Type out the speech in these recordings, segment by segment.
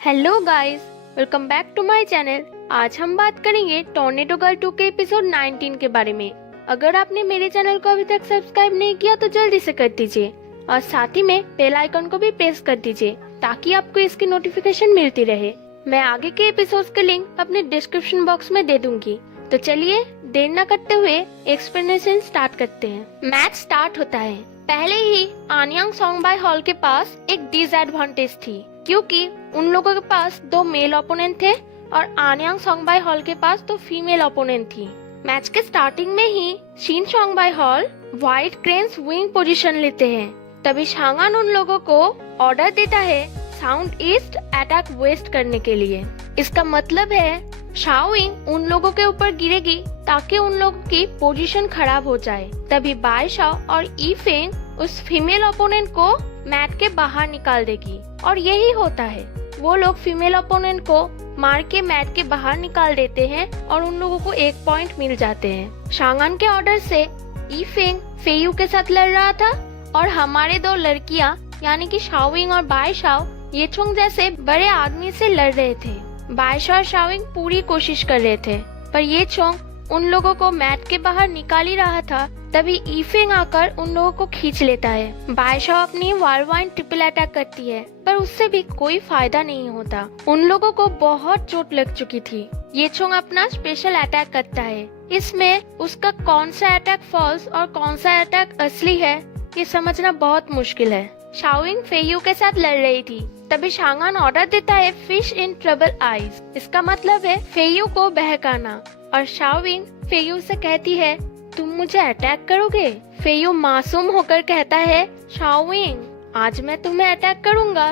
Hello guys, welcome back to my channel. आज हम बात करेंगे टोर्नेडो गर्ल 2 के एपिसोड 19 के बारे में। अगर आपने मेरे चैनल को अभी तक सब्सक्राइब नहीं किया तो जल्दी से कर दीजिए और साथ ही में बेल आइकन को भी प्रेस कर दीजिए ताकि आपको इसकी नोटिफिकेशन मिलती रहे। मैं आगे के एपिसोड्स के लिंक अपने डिस्क्रिप्शन बॉक्स में दे दूंगी। तो चलिए देर न करते हुए एक्सप्लेनेशन स्टार्ट करते हैं। मैच स्टार्ट होता है। पहले ही आनयांग सोंगबाई हॉल के पास एक डिसएडवांटेज थी क्योंकि उन लोगों के पास 2 मेल ओपोनेंट थे और आनयांग सोंगबाई हॉल के पास 2 फीमेल ओपोनेंट थी। मैच के स्टार्टिंग में ही Shin Songbai Hall white crane's wing position लेते हैं। तभी शांगान उन लोगों को ऑर्डर देता है साउथ ईस्ट अटैक वेस्ट करने के लिए। इसका मतलब है शाओविंग उन लोगों के ऊपर गिरेगी ताकि उन लोगों की पोजीशन खराब हो जाए। तभी बाई शाओ और ई फेंग उस फीमेल ओपोनेंट को मैट के बाहर निकाल देगी और यही होता है। वो लोग फीमेल ओपोनेंट को मार के मैट के बाहर निकाल देते हैं और उन लोगों को 1 पॉइंट मिल जाते हैं। शांगान के ऑर्डर से ई फेंग फेयू के साथ लड़ रहा था और हमारे 2 लड़कियां यानी कि शाओविंग और बाई शाओ ये चोंग जैसे बड़े आदमी से लड़ रहे थे। बाई शाओ और शाओविंग पूरी कोशिश कर रहे थे पर ये चोंग उन लोगों को मैट के बाहर निकाल ही रहा था। तभी ईफेंग आकर उन लोगों को खींच लेता है। बाई शाओ अपनी वारवाइन ट्रिपल अटैक करती है पर उससे भी कोई फायदा नहीं होता। उन लोगों को बहुत चोट लग चुकी थी। ये चोंग अपना स्पेशल अटैक करता है। इसमें उसका कौन सा अटैक फॉल्स और कौन सा अटैक असली है ये समझना बहुत मुश्किल है। शाओविंग फेयू के साथ लड़ रही थी। तभी शांगान ऑर्डर देता है फिश इन ट्रबल आइज। इसका मतलब है फेयू को बहकाना और शाओविंग फेयू से कहती है तुम मुझे अटैक करोगे। फेयू मासूम होकर कहता है शाओविंग आज मैं तुम्हें अटैक करूंगा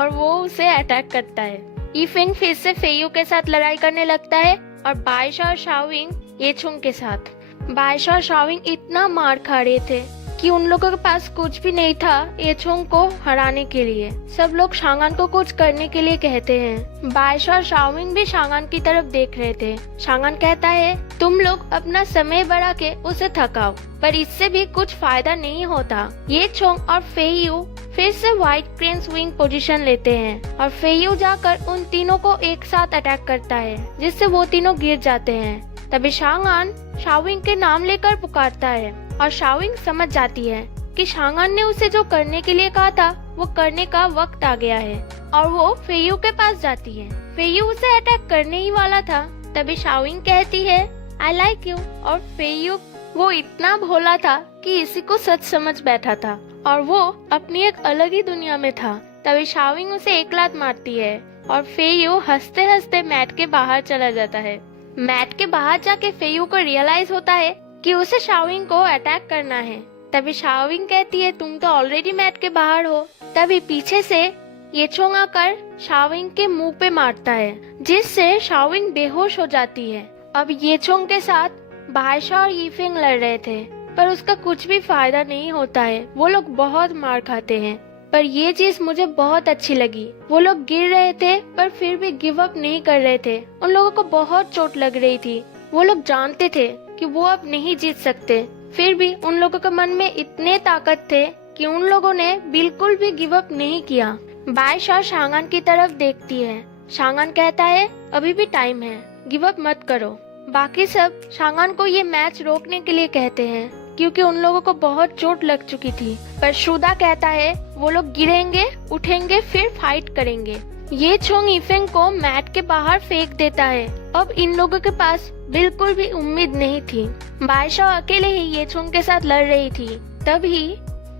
और वो उसे अटैक करता है। ईफेंग फिर से फेयू के साथ लड़ाई करने लगता है और बाई शाओ और शाओविंग ये चुंग के साथ। बाई शाओ और शाओविंग इतना मार खा रहे थे कि उन लोगों के पास कुछ भी नहीं था एचोंग को हराने के लिए। सब लोग शांगान को कुछ करने के लिए कहते हैं। बाई शाओ और शाओविंग भी शांगान की तरफ देख रहे थे। शांगान कहता है तुम लोग अपना समय बढ़ा के उसे थकाओ पर इससे भी कुछ फायदा नहीं होता। ये चोंग और फेयू फिर से व्हाइट क्रेन्स विंग पोजीशन लेते हैं और फेयू जाकर उन तीनों को एक साथ अटैक करता है जिससे वो तीनों गिर जाते हैं। तभी शांगान शाओविंग के नाम लेकर पुकारता है और शाओविंग समझ जाती है कि शांगान ने उसे जो करने के लिए कहा था वो करने का वक्त आ गया है और वो फेयू के पास जाती है। फेयू उसे अटैक करने ही वाला था। तभी शाओविंग कहती है आई लाइक यू और फेयू वो इतना भोला था कि इसी को सच समझ बैठा था और वो अपनी एक अलग ही दुनिया में था। तभी शाओविंग उसे एक लात मारती है और फेयू हंसते हंसते मैट के बाहर चला जाता है। मैट के बाहर जाके फेयू को रियलाइज होता है कि उसे शाओविंग को अटैक करना है। तभी शाओविंग कहती है तुम तो ऑलरेडी मैट के बाहर हो। तभी पीछे से ये चोंग आकर शाओविंग के मुंह पे मारता है जिससे शाओविंग बेहोश हो जाती है। अब ये चोंग के साथ बाई शाओ और ईफेंग लड़ रहे थे पर उसका कुछ भी फायदा नहीं होता है। वो लोग बहुत मार खाते हैं पर ये चीज मुझे बहुत अच्छी लगी। वो लोग गिर रहे थे पर फिर भी गिव अप नहीं कर रहे थे। उन लोगों को बहुत चोट लग रही थी। वो लोग जानते थे कि वो अब नहीं जीत सकते फिर भी उन लोगों के मन में इतने ताकत थे कि उन लोगों ने बिल्कुल भी गिव अप नहीं किया। बाई शाओ शांगान की तरफ देखती है। शांगान कहता है अभी भी टाइम है, गिव अप मत करो। बाकी सब शांगान को ये मैच रोकने के लिए कहते हैं क्योंकि उन लोगों को बहुत चोट लग चुकी थी। पर शुदा कहता है वो लोग गिरेंगे उठेंगे फिर फाइट करेंगे। ये चोंग ईफेंग को मैट के बाहर फेंक देता है। अब इन लोगों के पास बिल्कुल भी उम्मीद नहीं थी। बाई शाओ अकेले ही ये चोंग के साथ लड़ रही थी। तभी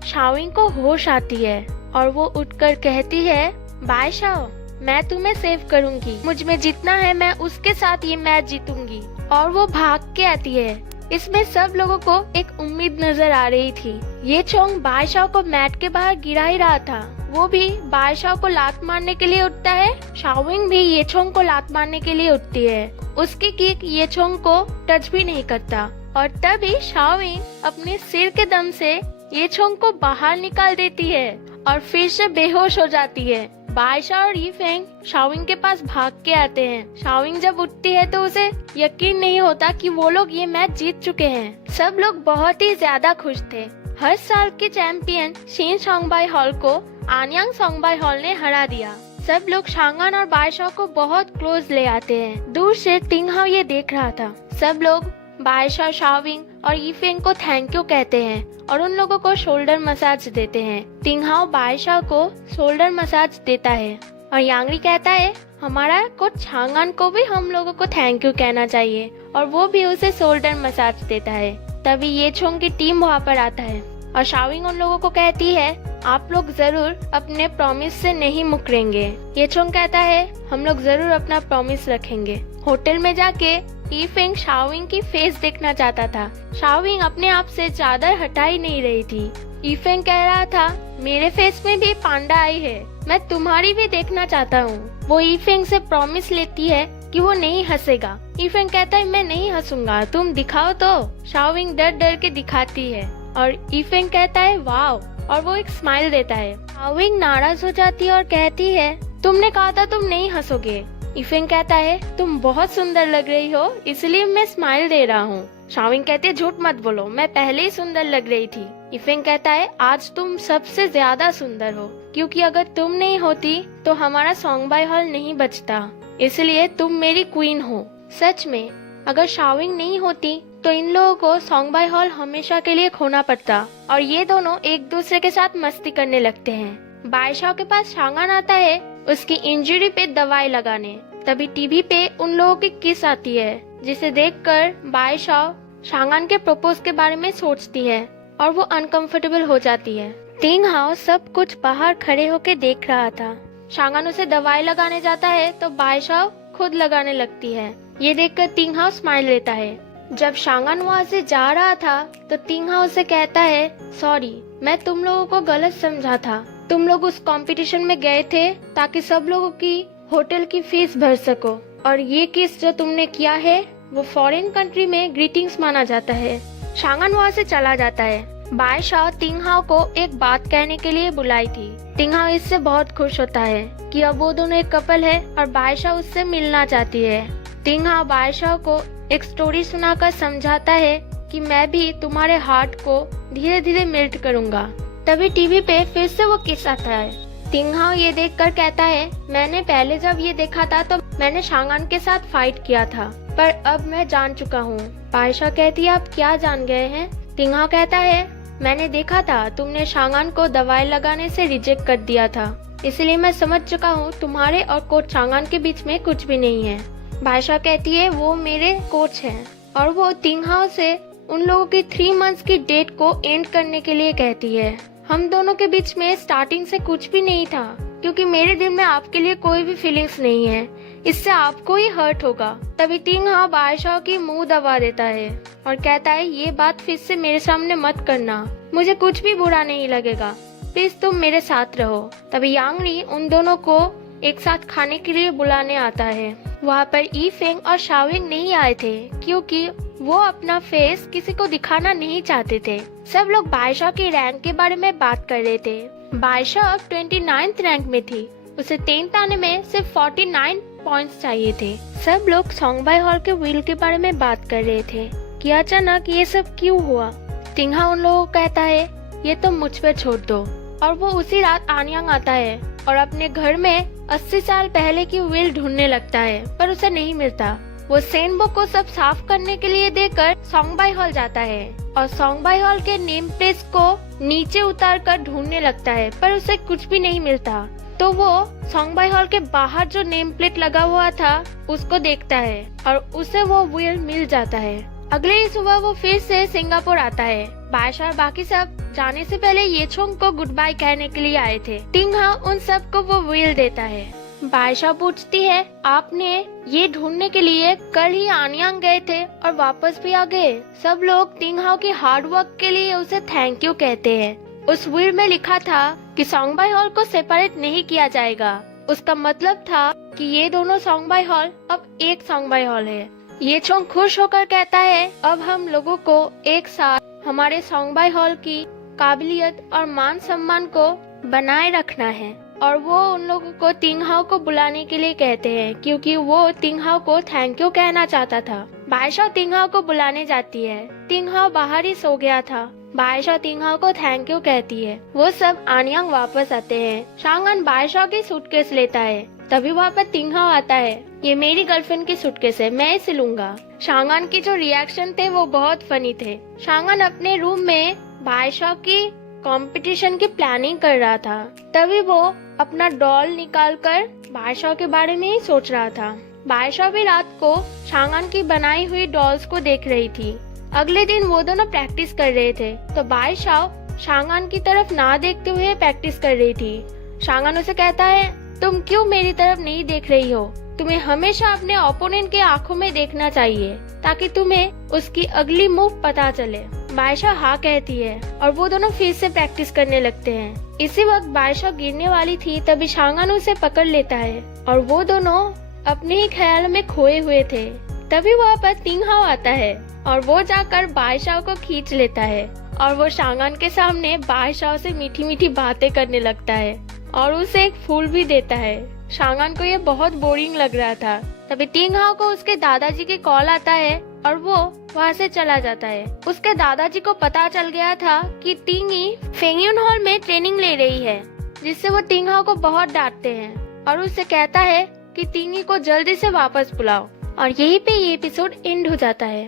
शाओविंग को होश आती है और वो उठकर कहती है बाई शाओ मैं तुम्हें सेव करूंगी। मुझ में जितना है मैं उसके साथ ये मैच जीतूंगी। और वो भाग के आती है। इसमें सब लोगों को एक उम्मीद नजर आ रही थी। ये चोंग बाई शाओ को मैट के बाहर गिरा ही रहा था। वो भी बाई शाओ को लात मारने के लिए उठता है। शाओविंग भी ये चोंग को लात मारने के लिए उठती है। उसकी किक ये चोंग को टच भी नहीं करता और तभी शाओविंग अपने सिर के दम से ये चोंग को बाहर निकाल देती है और फिर से बेहोश हो जाती है। बाई शाओ और ईफेंग शाओविंग के पास भाग के आते हैं। शाओविंग जब उठती है तो उसे यकीन नहीं होता कि वो लोग ये मैच जीत चुके हैं। सब लोग बहुत ही ज्यादा खुश थे। हर साल के चैंपियन शिन सोंगबाई हॉल को आनयांग सोंगबाई हॉल ने हरा दिया। सब लोग शांगन और बायशाओ को बहुत क्लोज ले आते हैं। दूर से टिंगहाओ ये देख रहा था। सब लोग बायशाओ, शाओविंग और यीफेंग को थैंक यू कहते हैं और उन लोगों को शोल्डर मसाज देते हैं। टिंगहाओ बायशाओ को शोल्डर मसाज देता है और यांगरी कहता है हमारा कोच शांगन को भी हम लोगों को थैंक यू कहना चाहिए और वो भी उसे शोल्डर मसाज देता है। तभी ये छोंग की टीम वहाँ पर आता है और शाओविंग उन लोगों को कहती है आप लोग जरूर अपने प्रॉमिस से नहीं मुकरेंगे। ये छोंग कहता है हम लोग जरूर अपना प्रॉमिस रखेंगे। होटल में जाके यीफेंग शाओविंग की फेस देखना चाहता था। शाओविंग अपने आप से चादर हटा ही नहीं रही थी। यीफेंग कह रहा था मेरे फेस में भी पांडा आई है, मैं तुम्हारी भी देखना चाहता हूँ। वो यीफेंग से प्रॉमिस लेती है कि वो नहीं हंसेगा। यीफेंग कहता है मैं नहीं हंसूंगा, तुम दिखाओ तो। शाओविंग डर डर के दिखाती है और यीफेंग कहता है वाव और वो एक स्माइल देता है। शाओविंग नाराज हो जाती है और कहती है तुमने कहा था तुम नहीं हंसोगे। यीफेंग कहता है तुम बहुत सुंदर लग रही हो इसलिए मैं स्माइल दे रहा हूँ। शाओविंग कहती है झूठ मत बोलो, मैं पहले ही सुंदर लग रही थी। यीफेंग कहता है आज तुम सबसे ज्यादा सुंदर हो, क्योंकि अगर तुम नहीं होती तो हमारा सॉन्गबाई हॉल नहीं बचता, इसलिए तुम मेरी क्वीन हो। सच में अगर शाओविंग नहीं होती तो इन लोगों को सॉन्गबाई हॉल हमेशा के लिए खोना पड़ता और ये दोनों एक दूसरे के साथ मस्ती करने लगते हैं। बायशाओ के पास शांगन आता है उसकी इंजरी पे दवाई लगाने। तभी टीवी पे उन लोगों की किस आती है जिसे देखकर बायशाओ शांगन के प्रपोज के बारे में सोचती है और वो अनकंफर्टेबल हो जाती है। टिंगहाओ सब कुछ बाहर खड़े होके देख रहा था। शांगन उसे दवाई लगाने जाता है तो बायशाओ खुद लगाने लगती है। ये देखकर टिंगहाओ स्माइल लेता है। जब शांगन वहाँ से जा रहा था तो टिंगहाओ उसे कहता है सॉरी, मैं तुम लोगों को गलत समझा था। तुम लोग उस कंपटीशन में गए थे ताकि सब लोगों की होटल की फीस भर सको और ये किस जो तुमने किया है वो फॉरेन कंट्री में ग्रीटिंग्स माना जाता है। शांगन वहाँ से चला जाता है। बायशाओ टिंगहाओ को एक बात कहने के लिए बुलाई थी। टिंगहाओ इससे बहुत खुश होता है कि अब वो दोनों एक कपल है और बायशाओ उससे मिलना चाहती है। टिंगहाओ बायशाओ को एक स्टोरी सुनाकर समझाता है कि मैं भी तुम्हारे हार्ट को धीरे धीरे मेल्ट करूंगा। तभी टीवी पे फिर से वो किस आता है। टिंगहाओ ये देखकर कहता है मैंने पहले जब ये देखा था तो मैंने शांगन के साथ फाइट किया था, पर अब मैं जान चुका हूँ। बायशाओ कहती है आप क्या जान गए हैं? टिंगहाओ कहता है मैंने देखा था तुमने शांगन को दवाई लगाने से रिजेक्ट कर दिया था, इसलिए मैं समझ चुका हूँ तुम्हारे और कोच शांगन के बीच में कुछ भी नहीं है। बायशाओ कहती है वो मेरे कोच हैं और वो टिंगहाओ से उन लोगों की 3 मंथ्स की डेट को एंड करने के लिए कहती है। हम दोनों के बीच में स्टार्टिंग से कुछ भी नहीं था, क्योंकि मेरे दिल में आपके लिए कोई भी फीलिंग्स नहीं है, इससे आपको ही हर्ट होगा। तभी टिंगहाओ बायशाओ की मुंह दबा देता है और कहता है ये बात फिर से मेरे सामने मत करना, मुझे कुछ भी बुरा नहीं लगेगा, प्लीज तुम मेरे साथ रहो। तभी यांगरी उन दोनों को एक साथ खाने के लिए बुलाने आता है। वहाँ पर यीफेंग और शाओविंग नहीं आए थे क्योंकि वो अपना फेस किसी को दिखाना नहीं चाहते थे। सब लोग बायशाओ की रैंक के बारे में बात कर रहे थे। बायशाओ 29th रैंक में थी, उसे 10th आने में सिर्फ 49 पॉइंट्स चाहिए थे। सब लोग सॉन्गबाई हॉल के व्हील के बारे में बात कर रहे थे कि अचानक ये सब क्यों हुआ। टिंगहाओ उन लोगों को कहता है ये तो मुझ पे छोड़ दो और वो उसी रात आनयांग आता है और अपने घर में 80 साल पहले की व्हील ढूंढने लगता है, पर उसे नहीं मिलता। वो सेनबो को सब साफ करने के लिए देकर सॉन्गबाई हॉल जाता है और सॉन्गबाई हॉल के नेम प्लेट को नीचे उतार कर ढूंढने लगता है, पर उसे कुछ भी नहीं मिलता। तो वो सॉन्गबाई हॉल के बाहर जो नेम प्लेट लगा हुआ था उसको देखता है और उसे वो व्हील मिल जाता है। अगले ही सुबह वो फिर से सिंगापुर आता है। बायशाओ और बाकी सब जाने से पहले ये छोंग को गुड बाय कहने के लिए आए थे। टिंगहाओ उन सबको वो व्हील देता है। बायशाओ पूछती है आपने ये ढूंढने के लिए कल ही आनयांग गए थे और वापस भी आ गए। सब लोग टिंगहाओ की हार्ड वर्क के लिए उसे थैंक यू कहते हैं। उस व्हील में लिखा था कि सॉन्गबाई हॉल को सेपरेट नहीं किया जाएगा। उसका मतलब था कि ये दोनों सॉन्गबाई हॉल अब एक सॉन्गबाई हॉल है। ये छोंग खुश होकर कहता है अब हम लोगों को एक साथ हमारे सॉन्गबाई हॉल की काबिलियत और मान सम्मान को बनाए रखना है और वो उन लोगों को टिंगहाओ को बुलाने के लिए कहते हैं क्योंकि वो टिंगहाओ को थैंक यू कहना चाहता था। बायशाओ टिंगहाओ को बुलाने जाती है। टिंगहाओ बाहर ही सो गया था। बायशा तिंगहाओ को थैंक यू कहती है। वो सब आनियांग वापस आते हैं। शांगन बायशा की सूटकेस लेता है। तभी वहाँ पर तिंगहाओ आता है। ये मेरी गर्लफ्रेंड की सूटकेस है, मैं इसे लूंगा। शांगन की जो रिएक्शन थे वो बहुत फनी थे। शांगन अपने रूम में बायशा की कंपटीशन की प्लानिंग कर रहा था। तभी वो अपना डॉल निकालकर बायशा के बारे में ही सोच रहा था। बायशा भी रात को शांगन की बनाई हुई डॉल्स को देख रही थी। अगले दिन वो दोनों प्रैक्टिस कर रहे थे तो बायशा शांगन की तरफ ना देखते हुए प्रैक्टिस कर रही थी। शांगन उसे कहता है, तुम क्यों मेरी तरफ नहीं देख रही हो? तुम्हें हमेशा अपने ओपोनेंट के आंखों में देखना चाहिए ताकि तुम्हें उसकी अगली मूव पता चले। बायशा हाँ कहती है और वो दोनों फिर से प्रैक्टिस करने लगते हैं। इसी वक्त बायशा गिरने वाली थी तभी शांगन उसे पकड़ लेता है और वो दोनों अपने ही ख्याल में खोए हुए थे। तभी वहाँ पर तिंगहाओ आता है और वो जाकर बायशा को खींच लेता है और वो शांगन के सामने बायशा से मीठी मीठी बातें करने लगता है और उसे एक फूल भी देता है। शांगन को ये बहुत बोरिंग लग रहा था। तभी तिंगहाओ को उसके दादाजी की कॉल आता है और वो वहाँ से चला जाता है। उसके दादाजी को पता चल गया था कि तिंगी फेंगयुन हॉल में ट्रेनिंग ले रही है, जिससे वो तिंगहाओ को बहुत डांटते हैं और उससे कहता है कि तिंगी को जल्दी से वापस बुलाओ। और यहीं पे ये एपिसोड एंड हो जाता है।